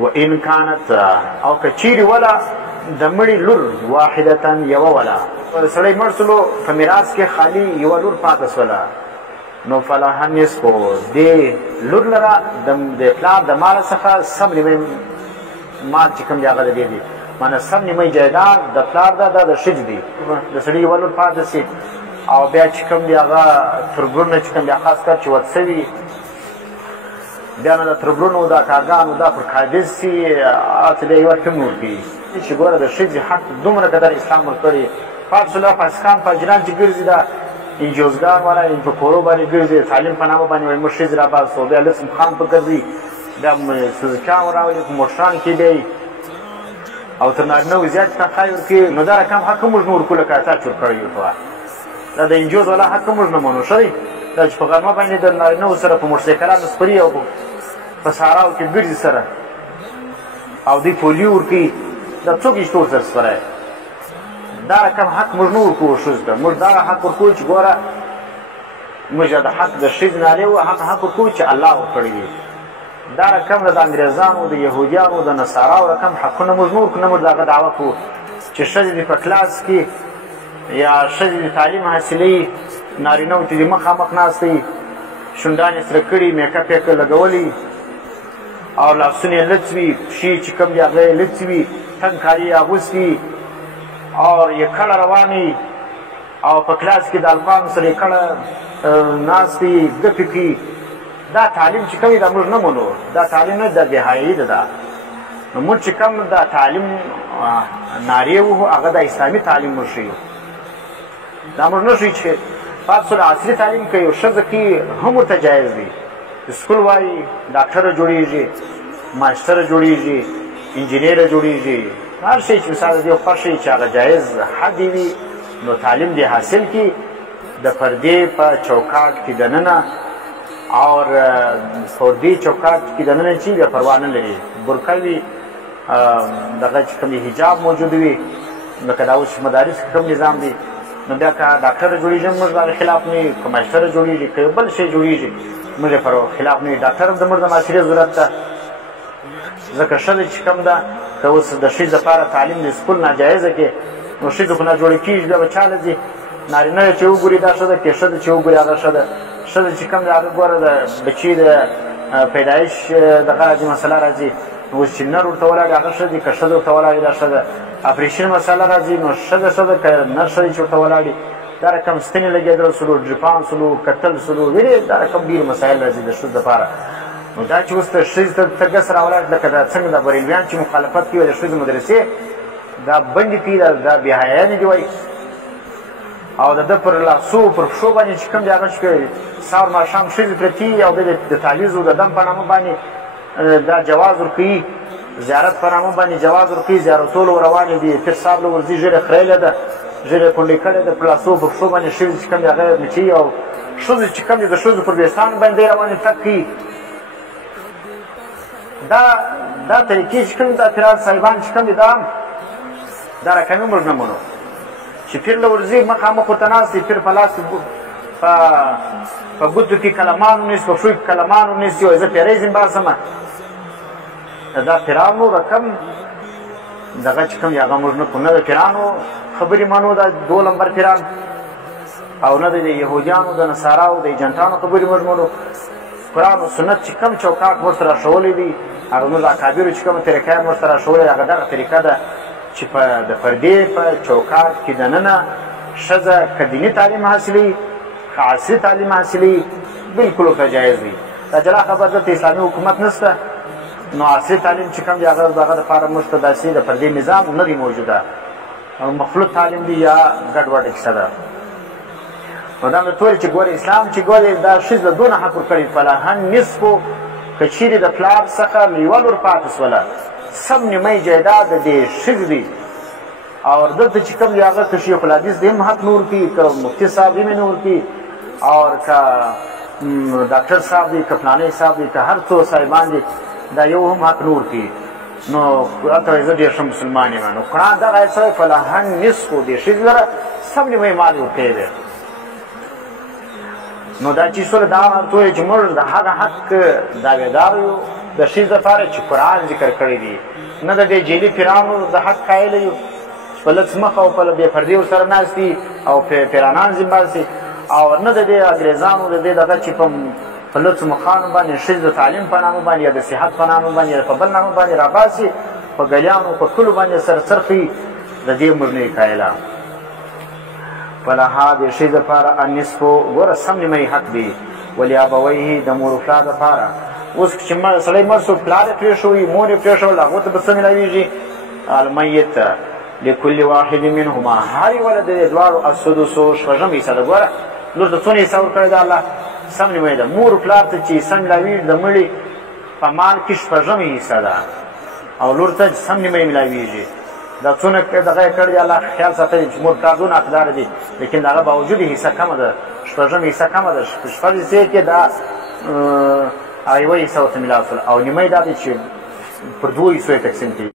و ان كانت او که چیرې وله د مړي لور واحدتن یوه وله سړی مړ سلو په میراث کې خالي یوه لور پاته سوله نو فلها نصف دې لور لره د پلار د مال څخه سم نیمه مال چې کوم دی هغه د دې دی مانه سم نیمه جایداد د پلار دا د ښځې دی د سړي یوه لور پاته سي او بیا چې کوم دی هغه تربرونه چې کوم دی خاص کر چې وت سوي بیا نو د تربرونو دا کاګانو دا پر قابض سي هغه ته یو ټیم ورکوي چې ګوره د ښځې حق دومره قدر اسلام ورکړي پاتې شوله فاسقان په اجران چې ګرځي دا انجوزګان والا په کورو باندې ګرځي تعلیم په نامه باندې وایي موږ ښځې راباسو بیا لسم خان په ګرځي بیا سوزکان راولي په موټرانو کې دی او تر نارینهو زیات تنخواهې ورکوي نو دا رقم حق موږ نه ورکو لکه تا چور کړی یو ته دا د انجوز والا حق موږ نه منو ښه دی دا چې په غرمه باندې د نارینهو سره په موټرسایکلانو سپري او په صحراو کې ګرځي سره او دوی پولیو ورکوي دا څوک یې ټول سره سپری دا رقم حق موږ نه ورکوو ښځو ته موږ دغه حق ورکوو چې ګوره موږ د حق د ښځې نالې و حق ورکوو چې الله ورکړی دی دا رقم د انګریزانو د یهودیانو د نصاراو رقم حقونه موږ نه ورکوو نه موږ د هغه دعوه کوو چې ښځې دې په کلاس کې یا ښځې دې تعلیم حاصلوي نارینهو ته دې مخامخ ناست دی شونډان یې سره کړي میکپ یې لګولی او لاسونه یې لڅ وي پښې چې کوم دي هغه یې لڅ وي تنګ کالي یې اغوستي او یې کړه روانې او په کلاس کې د الفاظو سره یې کړه ناست دي ګپې کوي دا تعلیم چې کوي دا موږ نه منو دا تعلیم نه دا بېحیایي ده دا نو موږ چې کوم دا تعلیم نارې وهو هغه د اسلامي تعلیم موږ ښیو دا موږ نه ښیو چې پاتې سوله عصري تعلیم کوي او ښځه کوي هم ورته جایز دی سکول وایي ډاکټره جوړېږي ماسټره جوړېږي انجینیره جوړېږي هر شی چې مثال د دې خوښ وي چې هغه جایز حد وي نو تعلیم دې حاصل کړي د پردې په چوکاټ کې دننه اور پردې چوکاټ کې دننه چې بیا پروا نه لري برقه وي دغه چې کوم حجاب موجود وي لکه دا اوس مدارس کې کوم نظام دی نو بیا که ډاکټره جوړېږي موږ د هغې خلاف نه یو که ماسټره جوړېږي که بل شی جوړېږي موږ یې پر خلاف نه یو ډاکټر هم د موږ د معاشرې ضرورت ده ځکه ښځه چې کوم ده که اوس د ښځې لپاره تعلیم د سکول ناجایزه کې نو ښځې خو ناجوړه کېږي بیا به چا له ځي نارینه چې وګوري دا ښه ده که ښځه چې وګوري هغه ښه ده ښځه چې کوم دی هغه ګوره د بچي د پیدایش دغه راځي مسله راځي نو اوس چې نر ورته ولاړي هغه ښه دي که ښځه ورته ولاړي دا ښه ده اپریشن مسله راځي نو ښځه ښه ده که نر ښه دی چې ورته ولاړي دا رقم ستنې لګېدل سلو ډریپان سلو کتل سلو ویلې دا رقم ډېر مسایل راځي د ښځو دپاره نو دا چې اوس ته ښځې ته ګس راولاړ لکه دا څنګه د بریلویان چې مخالفت کوي د ښځو مدرسې دا بندې کوي دا بېحیایانې دي وایي او د ده پر لاسو پر پښو باندې چې کوم دی هغه چې سهار ماښام ښځې پرتې او د تعویضو د دم په نامه باندې دا جواز ورکوي زیارت په نامه باندې جواز ورکوي زیارتولو روانې دي پیر صاحب له ورځي ژیړې خریله ده ژیړې کونډې کړې ده پر لاسو پر پښو باندې ښځې چې کوم دی هغه مچوي او ښځې چې کوم دی د ښځو پر ویښتان باندې روانې تګ کوي دا طریقې چې کوم دا پیران صاحبان چې کوم دي دا رقمي موږ نه منو چې پیر له ورځي مخامخ ورته ناست دی پیر په لاس په ګوتو کې کلمان ونیسي په پښو کې کلمان ونیسي وایي زه پیری ځم باسمه دا پیرانو رقم دغه چې کوم دی هغه موږ نه کوو نه د پیرانو خبرې منو دا دو لمبر پیران او نه د یهودیانو د نصاراو د ایجنټانو خبرې موږ منو قرآن و سنت چې کوم چوکاټ موږ سره راښولی دی هغه موږ د اکابرو چې کومه طریقه یې موږ سره راښولی هغه دغه طریقه ده چې د پردې په چوکاټ کې دننه ښځه که دیني تعلیم حاصلوي که عصري تعلیم حاصلوي بلکل ورته جایز دی دا جلا خبر دلته اسلامي حکومت نشته نو عصري تعلیم چې کوم دی هغه دغه دپاره موږ ته داسې د پردې نظام نه دی موجوده مخلوط تعلیم دی یا ګډوډه کیسه ده نو دا د ټول چې ګورې اسلام چې ګورې دا ښځه دونه حق ورکړي فلاحن نصفو که چیرې د پلار څخه یوه لور پاتې سوله سم نیمه جایداد د دې ښځې دی او دلته چې کوم دی هغه که شیخ الحدیث دی هم حق نه ورکوي که مفتي صاحب دی نه ورکوي او که ډاکټر صاحب دی که فلانی صاحب دی که هر څو صاحبان دي دا یو هم حق نه ورکوي نو هلته وایي زه ډېر ښه مسلمان یم نو قرآن دغه آیت څه وایي فلاحن نصفو دې ښځې لره سم نیمه مال ورکوی دی نو دا چې سوله دا ورته وایي چې موږ د هغه حق دعویدار یو د ښځې دپاره چې قرآن ذکر کړی دی نه د دې جعلي پیرانو د حق قایله یو چې په لڅ مخ او په بې پردې ورسره ناست دي او پیرانان ځینې باسي او نه د دې انګرېزانو د دې دغه چې په لڅو مخانو باندې ښځې د تعلیم په نامه باندې یا د صحت په نامه باندې یا په بل نامه باندې راباسي په ګلیانو په کلو باندې سره څرخي د دې موږ نه یې قایله فلها د ښځې دپاره النصفو ګوره سم نیمه حق دی ولابویه د مور و پلار دپاره اوس چې سړی مړ شو پلار یې پرېښوي مور یې پرېښول هغو ته به څه میلاویږي المیت لکل واحد منهما هر یوله د دې دواړو السدسو شپږم حصه ده ګوره لور ته څونه حصه ورکړې ده الله سم نیمه ده مور پلار ته چې حصه میلاویږي د مړي په مال کې شپږمه حصه ده او لور ته سم نیمه یې میلاویږي دا څونه دغه یې کړی الله خیال ساتئ چې مور پلار دونه حقداره دي لیکن د هغه باوجود یې حصه کمه ده شپږمه حصه کمه ده شپږ حصې کې دا یوه حصه ورته میلاو شول او نیمه یې دا دی چې پر دوو حصو یې تقسیم کړي